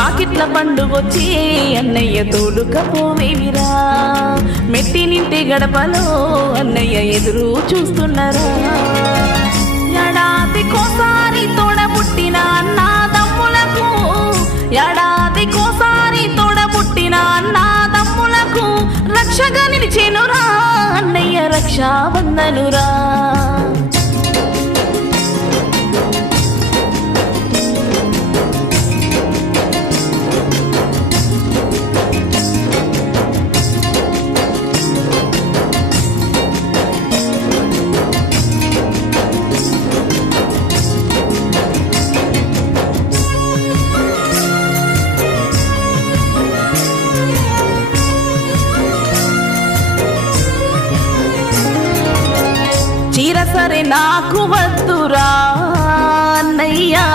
రాకెట్ల పండుగొచ్చి అన్నయ్య తోడుకపోవేమిరా మెట్టి నింటి గడపలో అన్నయ్య ఎదురు చూస్తున్నారా ఏడాదికోసారి తోడబుట్టిన అన్నదమ్ములకు ఏడాదికోసారి తోడబుట్టిన అన్నదమ్ములకు రక్షగా నిలిచేనురా అన్నయ్య రక్షాబంధనురా చీర సరే నాకు వద్దురా అన్నయ్యా